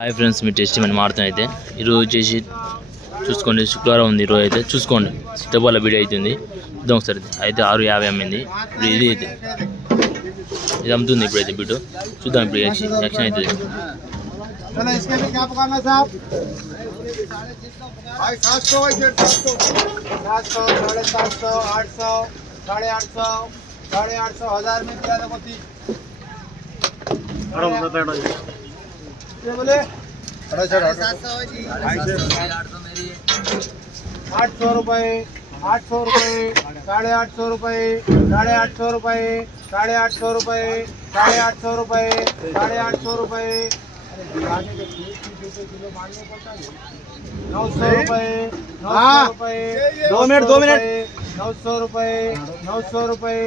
Hi friends మీ test మని మారుతాను అయితే ఈరోజు వచ్చేసి చూసుకోండి శుక్రవారం ఉంది ఈరోజు అయితే చూసుకోండి సిద్ధపాల బిడి అవుతుంది చూద్దాం ఒకసారి అయితే ఆరు యాభై అమ్మింది ఇప్పుడు ఇది అయితే ఇది అమ్ముతుంది ఇప్పుడైతే బిడ్డు చూద్దాం ఇప్పుడు యాక్షన్ యాక్షన్ అవుతుంది चलो इसके भी क्या पकाना साहब भाई सात सौ सात सौ साढ़े सात सौ आठ सौ साढ़े आठ सौ साढ़े आठ सौ हजार में दिया था पति बोले आठ सौ रुपये आठ सौ रुपये साढ़े आठ सौ रुपये साढ़े आठ सौ रुपये साढ़े आठ सौ रुपये साढ़े आठ सौ रुपये साढ़े आठ सौ रुपये नौ सौ रुपये नौ सौ रुपये दो मिनट दो मिनट नौ सौ रुपये नौ सौ रुपये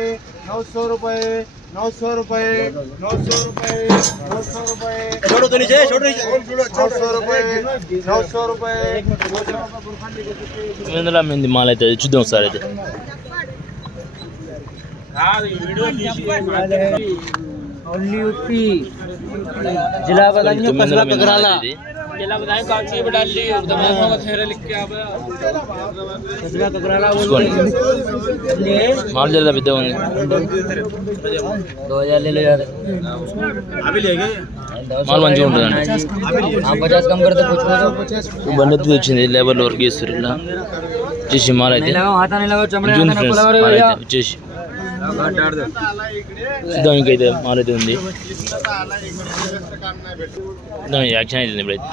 नौ सौ रुपये નવસો રૂપિયે નવસો રૂપિયે નવસો રૂપિયે છોડું તું નીચે છોડું નવસો રૂપિયે નવસો રૂપિયે మెందులా మెంది మాల అయితే చూద్దాం సార్ అయితే ఓన్లీ యూపీ జిల్లా బదంగా పసలా పగరాలా मार जल्दा बिद्दे होंगे दो हजार ले लो यार माल मंजूर ఉంటుంది आप पचास कम करते कुछ बनत వచ్చింది లేబర్ వర్క్ చేస్తారు ఇలా చేసి మాల్ అయితే జూన్ ఫ్రెండ్స్ మాల్ అయితే వచ్చేసి చూద్దాం ఇంకైతే మారైతే ఉంది చూద్దాం యాక్షన్ అవుతుంది ఇప్పుడైతే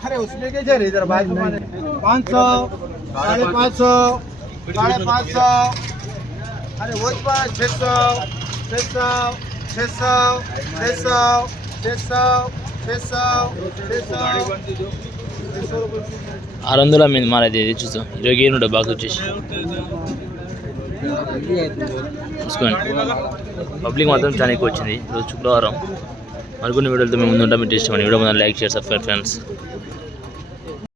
अरे उसमें क्या चाहिए इधर भाई पाँच सौ साढ़े पाँच सौ साढ़े पाँच सौ अरे वो पाँच छः सौ छः सौ छः सौ छः सौ छः सौ छः सौ छः सौ ఆరు వందల మంది మారైతే చూస్తాం ఇరవై ఏడు బాక్స్ వచ్చేసి చూసుకోండి. పబ్లిక్ మాత్రం చాలా ఎక్కువ వచ్చింది. ఈరోజు శుక్రవారం. మరికొన్ని వీడియోలతో మేము ముందు ఉంటాం మీరు taste video like share subscribe friends.